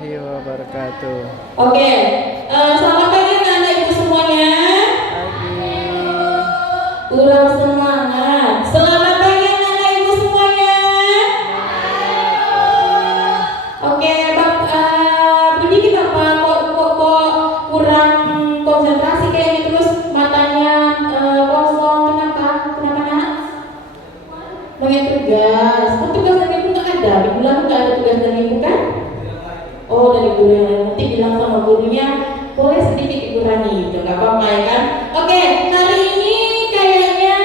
warahmatullahi wabarakatuh. Oke, selamat pagi anak ibu semuanya. Pagi. Kurang semangat. Selamat pagi anak ibu semuanya. Oke, Budi kenapa kok kurang konsentrasi kayaknya, terus matanya kosong? Kenapa nak? Banyak tugas. Kok tugas dari ibu nggak ada? Minggu lalu nggak ada tugas dari ibu kan? Oh, dari guru yang lain. Nanti bilang sama gurunya boleh sedikit dikurangi, gitu, nggak apa-apa ya kan? Oke, hari ini kayaknya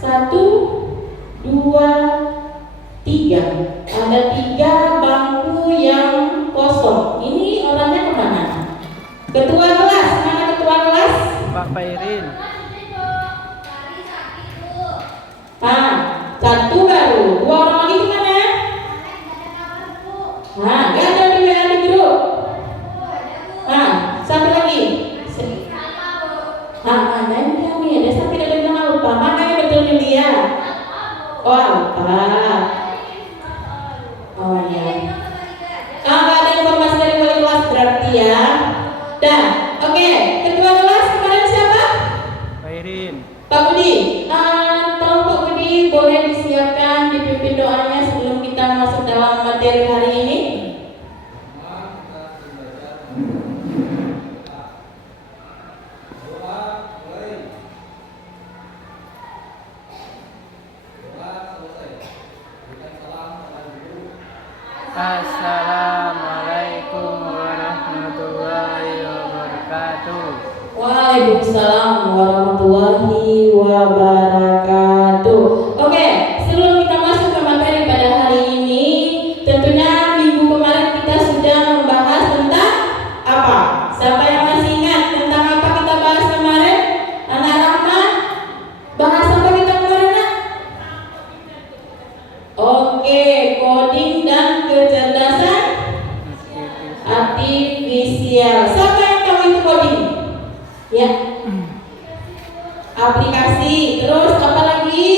1, 2, 3 ada 3 bangku yang kosong. Ini orangnya kemana? Ketua kelas, mana ketua kelas? Pak Pairin. Ah, 1 baru, 2 orang lagi kemana? Nah, nggak ada di WA di grup. Nah, 1 lagi. Mana ini yang nih? Ada sampai ada bilang lupa. Mana yang betul Yulia? Oh, lupa. Oh ya. Nggak ada informasi dari wali kelas berarti ya. Dan, oke. Ketua kelas kemarin siapa? Pairin. Pak Budi. Tolong Pak Budi boleh disiapkan dipimpin doanya sebelum kita masuk dalam materi hari ini. Assalamualaikum warahmatullahi wabarakatuh. Waalaikumsalam warahmatullahi wabarakatuh. Oke, sebelum kita masuk ke materi pada hari ini, tentunya minggu kemarin kita sudah membahas tentang apa? Siapa yang masih ingat tentang apa kita bahas kemarin? Anak Rahma, bahas apa kita kemarin, Nak? Oke, coding dan kecerdasan artifisial. Siapa yang tahu itu coding? Ya. Aplikasi, terus apa lagi?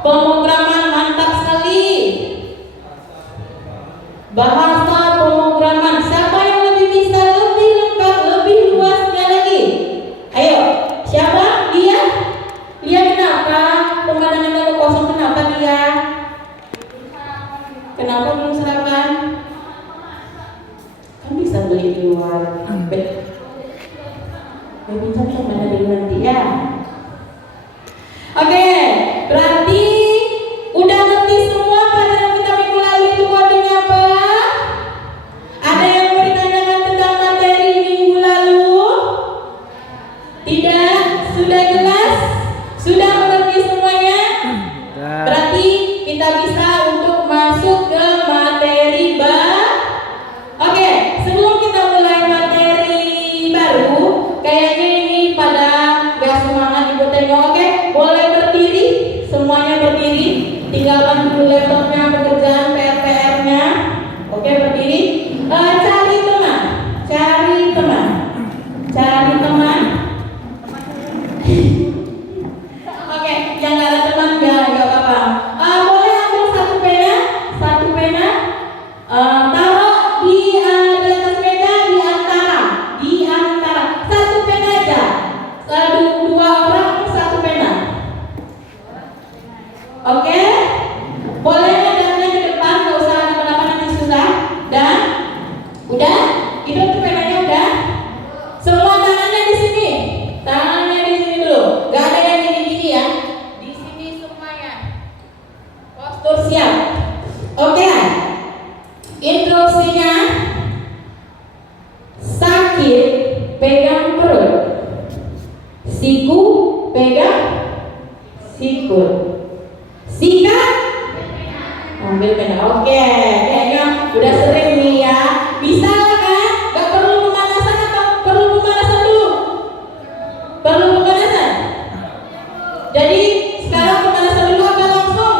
Pemrograman, mantap sekali. Bahasa pemrograman. Siapa yang lebih bisa, lebih lengkap, lebih luasnya lagi? Ayo, siapa? Dia? Dia kenapa? Pemandangannya kosong, kenapa dia? Kenapa belum sarapan? Kan bisa beli di luar. Bisa mana dulu nanti ya. Oke, berarti udah ngerti semua pelajaran kita minggu lalu itu coding apa? Ada yang mau ditanyakan tentang materi minggu lalu? Tidak? Sudah jelas? Sudah mengerti semuanya? Berarti kita bisa untuk masuk ke materi Oke, sebelum kita mulai materi baru, kayaknya ini pada gak semangat ikut tengok. Oke, boleh berdiri, semuanya berdiri. Tinggalkan dulu laptopnya, pekerjaan PR-nya. Oke, berdiri. Cari teman, cari teman, cari teman. Oke, yang gak ada teman ya gak apa-apa. Boleh ambil satu pena, taruh di atas meja, di antara satu pena aja. 2 orang 1 pena. Oke, boleh adanya di depan, nggak usah ada nanti susah. Dan udah, itu tuh penanya udah. Semua tangannya di sini, tangannya di sini dulu. Gak ada yang gini-gini ya. Di sini semuanya. Postur siap. Oke. Instruksinya, sakit pegang perut, siku pegang sikut, sikat ambil pena. Oke, kayaknya udah sering nih ya. Bisa kan? Gak perlu pemanasan atau perlu pemanasan dulu? Perlu pemanasan. Jadi sekarang pemanasan dulu apa langsung?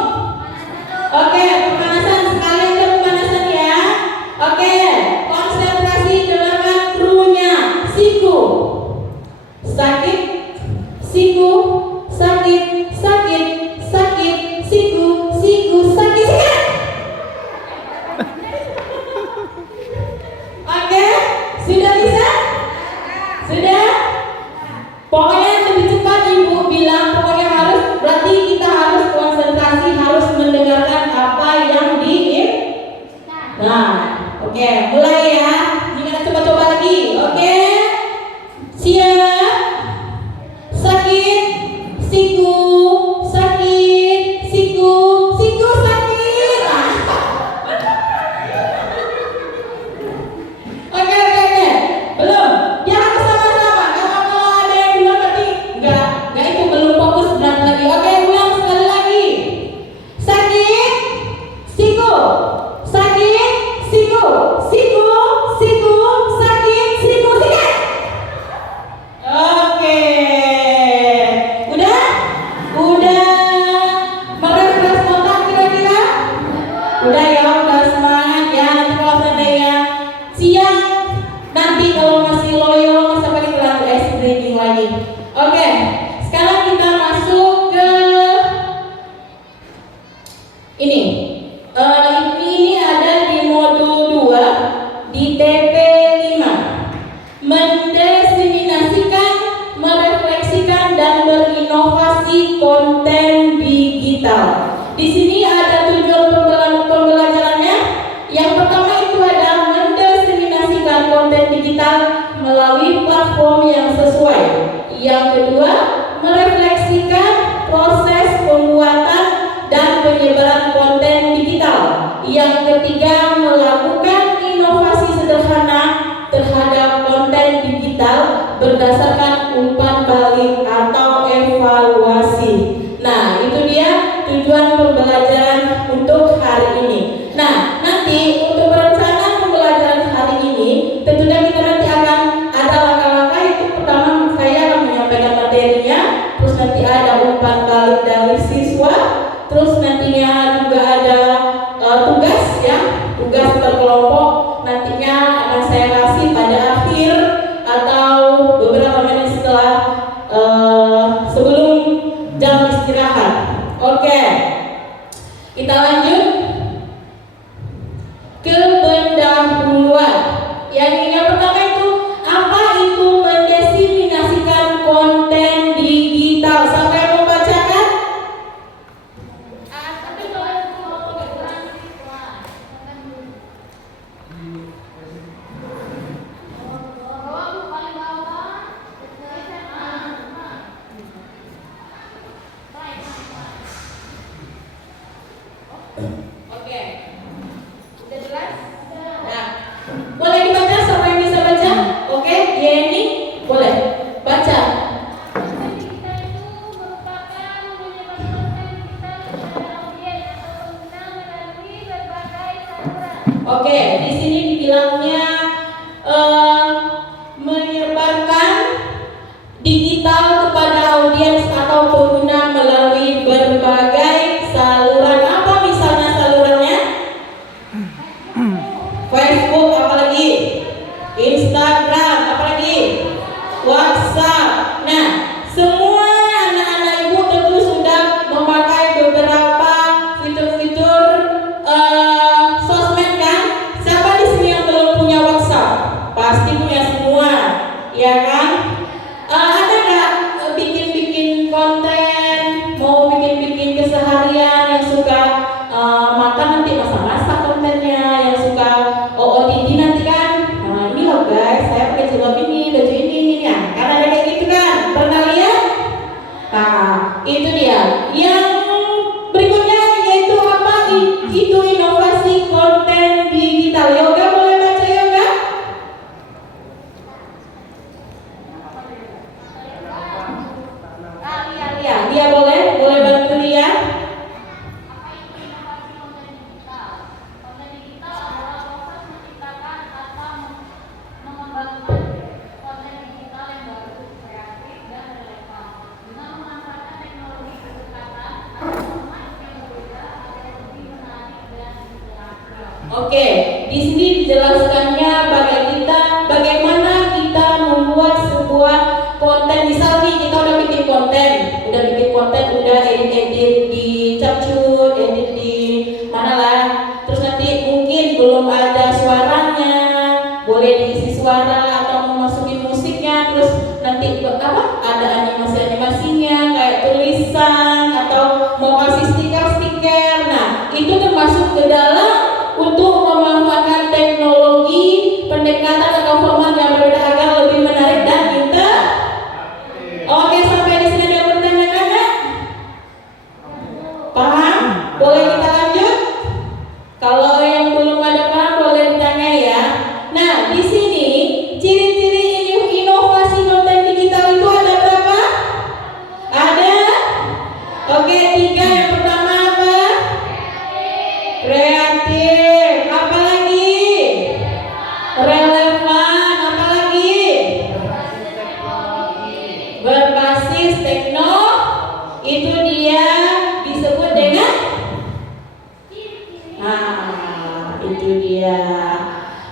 Oke, pemanasan sekalian ke pemanasan ya. Oke, Nah, oke, mulai ya. Ini kita coba-coba lagi. Oke. Siap. Sakit. Siku. Sakit. Siku. Siku sakit. Ah. Oke. Belum. Ya harus sama-sama. Kalau ada yang duluan berarti enggak itu belum fokus berarti lagi. Oke, ulang sekali lagi. Sakit. Siku. Sakit. Siku. Siku. Siku. Sakit. Siku. Sakit. Oke. Udah? Merefresh otak kira-kira? Udah ya, udah semangat ya. Nanti kalau seandainya siang, nanti kalau masih loyo masa pakai gelang ice breathing lagi. Oke, sekarang kita masuk ke ini. Ini ada di modul 2 di TP 5. Mendeterminasikan, merefleksikan dan berinovasi konten digital. Di sini ada tujuan pembelajarannya. Yang pertama itu ada mendeterminasikan konten digital melalui platform yang sesuai. Yang kedua, merefleksikan proses pembuatan dan penyebaran konten digital. Yang ketiga, melakukan inovasi sederhana terhadap konten digital berdasarkan umpan balik atau evaluasi. Nah, itu dia tujuan pembelajaran untuk hari ini. Nah, nanti untuk perencanaan pembelajaran hari ini, tentunya kita nanti akan ada langkah-langkah. Itu pertama saya akan menyampaikan materinya, terus nanti ada umpan balik dari siswa, terus nantinya juga ada tugas ya, tugas berkelompok nantinya akan saya kasih pada akhir atau beberapa menit setelah sebelum jam istirahat. Oke, kita lanjut ke pendahuluan. Yang pertama itu apa itu mendeterminasikan konten digital? Sampai yang mau bacakan? Oke, udah jelas? Nah, boleh dibaca siapa yang bisa baca? Oke, Yeni boleh baca. Oke, di sini dibilangnya menyebarkan digital kepada audiens atau pengguna melalui berbagai saluran. Apa misalnya salurannya? Facebook, apalagi? Instagram, apalagi? WhatsApp. Nah, semua anak-anak ibu tentu sudah memakai beberapa fitur-fitur sosmed kan? Siapa di sini yang belum punya WhatsApp? Pasti punya semua, ya kan? Ada nggak bikin-bikin konten, mau bikin-bikin keseharian yang suka makan nanti masak-masak kontennya, yang suka OOTD nanti kan? Nah ini loh guys, saya pakai jilbab ini, baju ini ya. Kan ada kayak gitu kan? Pernah lihat? Nah itu dia. Yang berikutnya yaitu apa? Itu inovasi konten digital. Yoga boleh baca Yoga? Dia boleh bantu dia. Oke, di sini dijelaskannya bagaimana kita membuat sebuah konten. Misal nih kita udah bikin konten, udah edit di Capcut, edit di mana lah. Terus nanti mungkin belum ada suaranya, boleh diisi suara atau memasukin musiknya. Terus nanti ada animasinya kayak tulisan atau mau kasih stiker. Nah, itu termasuk ke dalam untuk memanfaatkan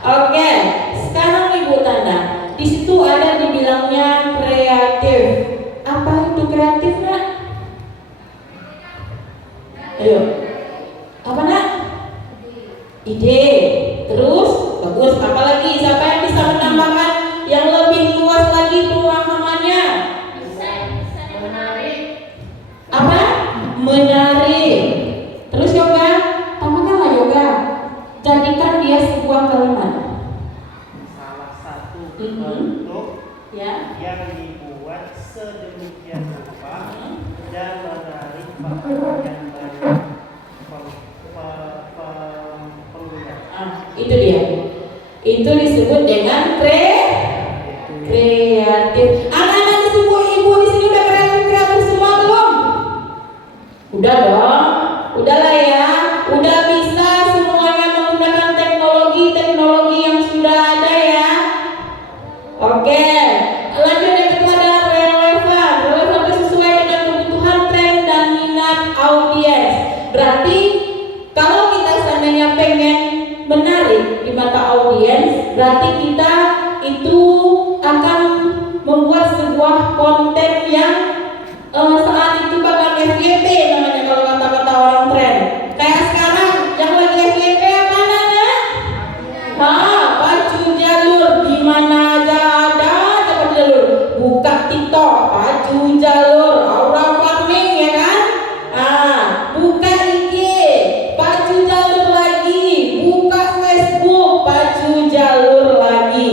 Oke, sekarang Ibu tanda. Di situ ada dibilangnya kreatif. Apa itu kreatif, Nak? Ayo. Apa, Nak? Ide. Terus, bagus. Apa lagi? Siapa yang bisa menambahkan yang lebih luas lagi pemahamannya? Apa? Menarik. Terus yoga, tambahkanlah yoga. Jadikan dia sebuah kalimat. Salah satu bentuk Ya. yang dibuat sedemikian rupa dan menarik perhatian banyak pengguna. Itu dia. Itu disebut dengan kreatif. Anak-anak disebut ibu di sini udah kreatif semua belum? Udah dong. Udahlah ya. Udah bisa semuanya menggunakan teknologi yang sudah ada ya. Oke. Lanjut yang kedua adalah relevan. Relevan itu sesuai dengan kebutuhan tren dan minat audiens. Berarti kalau kita seandainya pengen menarik di mata audiens, berarti kita itu akan membuat sebuah konten yang saat itu bakal FYP namanya kalau kata-kata orang tren. Kayak sekarang yang lagi FYP apa namanya? Baju jalur, di mana aja ada baju jalur. Buka TikTok, baju jalur, aura farming ya kan? Buka IG, baju jalur lagi. Buka Facebook, baju jalur lagi.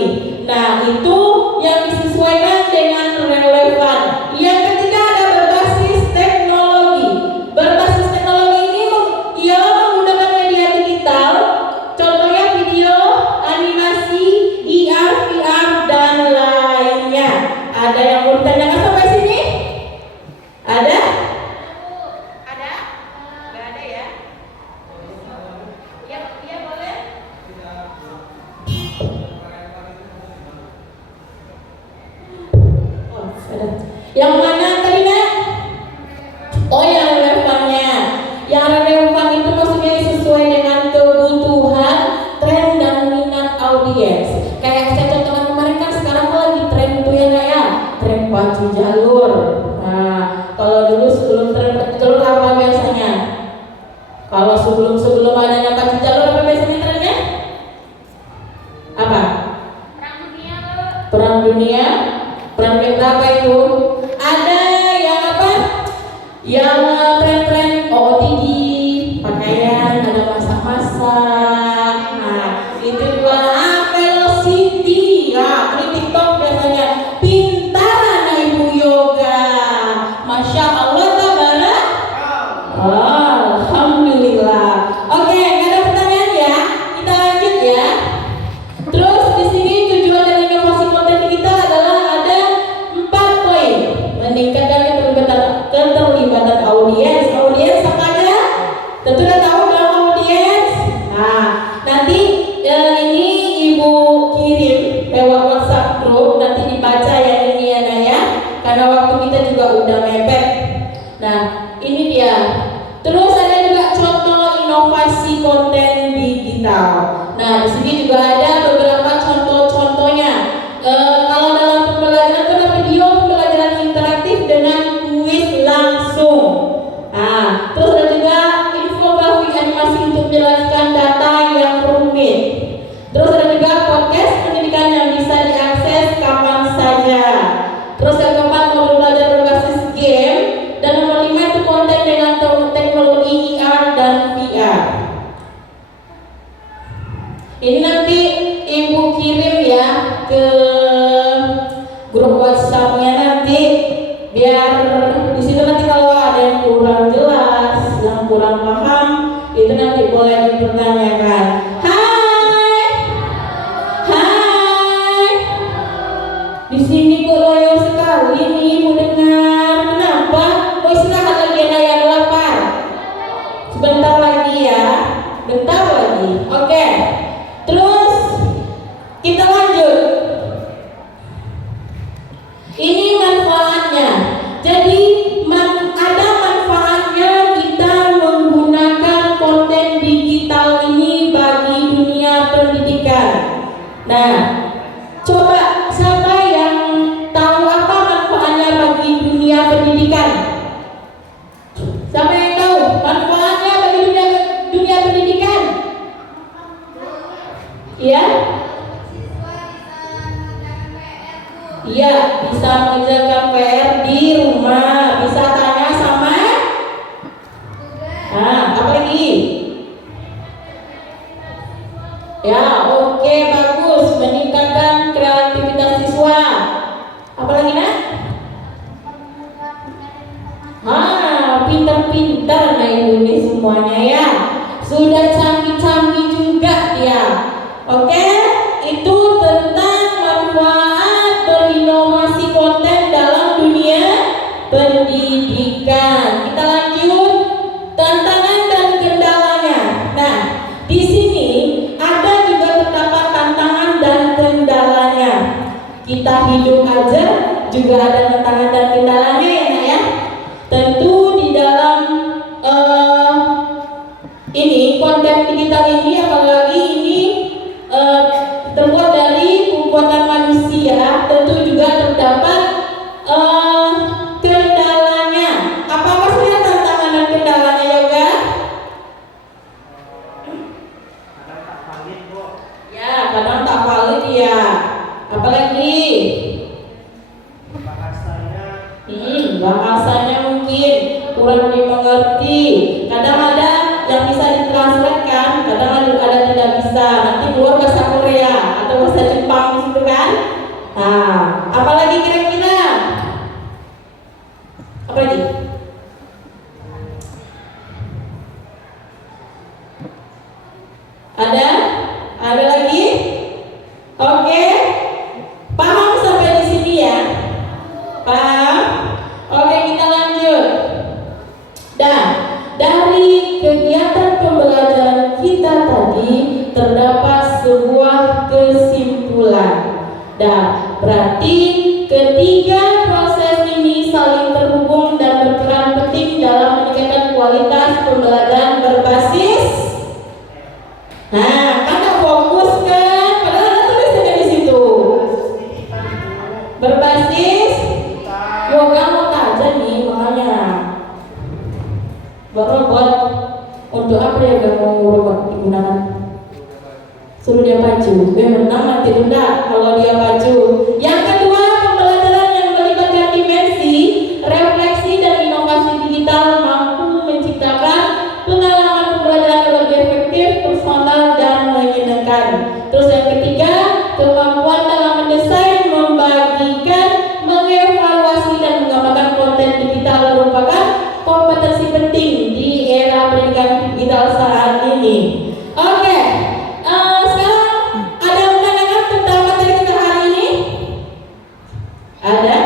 Nah, itu yang disesuaikan dengan relevan. Yang ketiga ada berbasis teknologi. Berbasis teknologi ini ialah menggunakan media digital. Contohnya video, animasi, IR, VR, dan lainnya. Ada yang mau ditanyakan sampai sini? Ada? Ada? Gak ada ya? Iya boleh? Oh, ada. Yang mana tadi, Nak? Oh, yang relevannya. Yang relevan itu maksudnya sesuai dengan kebutuhan, tren dan minat audiens. Kayak saya contohkan kemarin kan sekarang lagi tren itu ya, Nak ya? Tren baju jalur. Nah, kalau dulu sebelum tren baju jalur apa biasanya? Kalau sebelum adanya baju jalur apa biasanya trennya? Apa? Perang dunia. Perang dunia berapa itu? Ada yang apa? Yang tren-tren OOTD, pakaian, ada masak-masak. Nah, itu juga Velocity. Ya, di TikTok biasanya pintar anak ibu yoga. Masya Allah, tabarak. Alhamdulillah. Oke, nggak ada pertanyaan ya? Kita lanjut ya. Terus di sini tujuan dari inovasi konten digital adalah ada 4 poin. Meningkatkan keterlibatan audiens. Audiens apa aja? Tentu udah tahu dong audiens. Nah, nanti ini ibu kirim lewat WhatsApp group, nanti dibaca yang ini ya, Nak ya. Karena waktu kita juga udah mepet. Nah, ini dia. Terus ada juga contoh inovasi konten digital. Nah, di sini juga ada beberapa contoh-contohnya. Kalau dalam pembelajaran itu ada video pembelajaran interaktif dengan kuis langsung. Nah, terus ada juga infografik animasi untuk menjelaskan data yang rumit. Terus ada juga podcast pendidikan yang bisa diakses kapan saja. Terus yang keempat modul belajar berbasis game. Dan nomor 5 itu konten dengan teknologi IR dan VR. Ini nanti ibu kirim ya ke grup WhatsApp-nya nanti, biar di situ nanti kalau ada yang kurang jelas, yang kurang paham, itu nanti boleh dipertanyakan. Hai, di sini kok loyo sekali nih, mau dengar. Kenapa? Mau istirahat lagi, ada yang lapar. Sebentar lagi ya, bentar lagi. Oke. Terus kita lanjut. Ini Nah, coba siapa yang tahu apa manfaatnya bagi dunia pendidikan? Siapa yang tahu manfaatnya bagi dunia pendidikan? Iya? Iya, bisa mengerjakan PR di rumah, bisa tanya sama. Nah, apa lagi? Ya, oke, bagus, meningkatkan kreativitas siswa. Apa lagi, Nak? Pintar-pintar nah ini semuanya ya. Sudah canggih-canggih juga dia. Oke, itu tentang manfaat berinovasi konten dalam dunia pendidikan. Kita lanjut tantangan dan kendalanya. Nah, di sini ada juga terdapat tantangan dan kendalanya. Kita hidup aja juga ada tantangan dan kendalanya ya, Nak ya. Tentu di dalam ini konten digital ini, apalagi ini terbuat dari pembuatan manusia, tentu juga terdapat kendalanya. Apa maksudnya tantangan dan kendalanya juga? Kadang tak valid, Bu. Ya, kadang tak valid ya. Apalagi bahasanya mungkin kurang dimengerti. Kadang ada yang bisa ditranslatekan, kadang ada tidak bisa. Nanti keluar bahasa Korea atau bahasa Jepang gitu kan. Nah, apalagi kira-kira? Apa lagi? Ada? Ada lagi? Oke. Paham sampai di sini ya? Paham? Oke, kita lanjut. Dan dari kegiatan pembelajaran kita tadi terdapat sebuah kesimpulan. Dan berarti ketiga proses ini saling terhubung dan berperan penting dalam meningkatkan kualitas pembelajaran berbasis. Nah, Anda fokus kan? Padahal ada tulisannya di situ. Berbasis yoga mau aja nih makanya. Buat untuk apa ya kamu robot digunakan? Suruh dia pacu. Menang nanti tunda kalau dia pacu. Yang kedua, pembelajaran yang melibatkan dimensi, refleksi dan inovasi digital mampu menciptakan pengalaman pembelajaran yang lebih efektif, personal dan menyenangkan. Terus yang ketiga, kemampuan dalam mendesain, membagikan, mengevaluasi dan mengembangkan konten digital merupakan kompetensi penting di era pendidikan digital saat ini. Oke, sekarang ada pandangan tentang materi kita hari ini? Ada?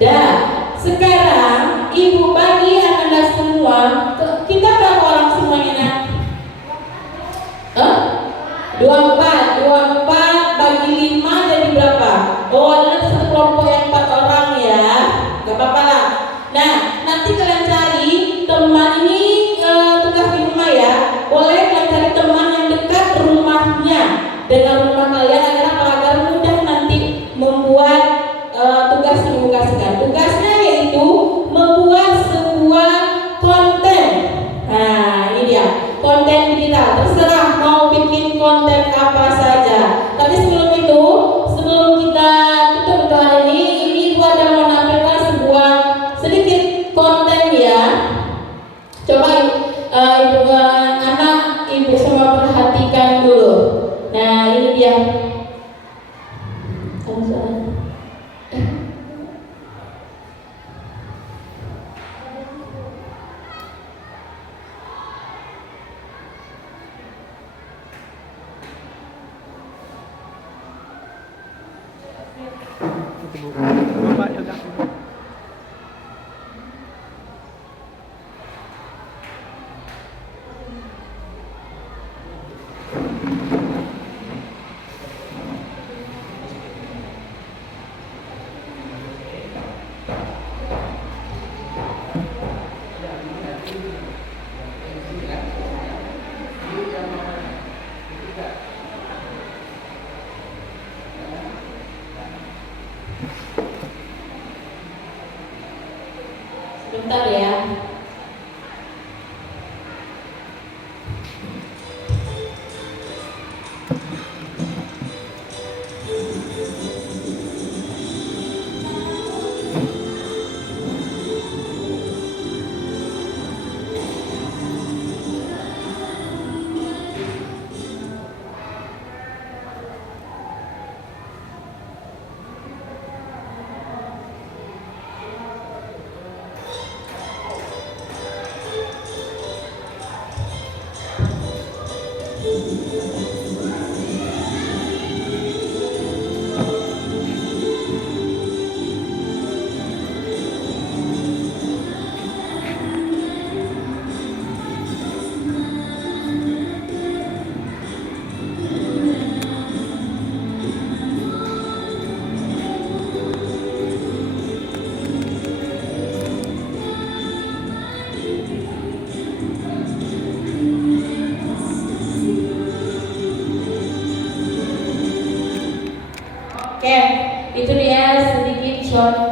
Dan sekarang Ibu bagi Anda semua, kita berapa orang semuanya? 24 bagi 5 jadi berapa? Oh, ada satu kelompok yang 4 orang ya. Gak apa-apa lah. Nah, nanti kalian cari teman ini tugas di rumah ya. Boleh kalian cari teman yang dekat rumahnya dengan rumah kalian agar mudah nanti membuat tugas yang dikasihkan. Tugasnya yaitu membuat sebuah konten. Nah, ini dia konten digital. Terserah mau bikin konten apa saja. Tapi sebelum itu, sebelum kita tutup untuk hari ini Ibu ada mau menampilkan sebuah sedikit konten ya. Coba Ibu anak Ibu semua perhatikan dulu. Nah, ini dia. Bapak yoga. John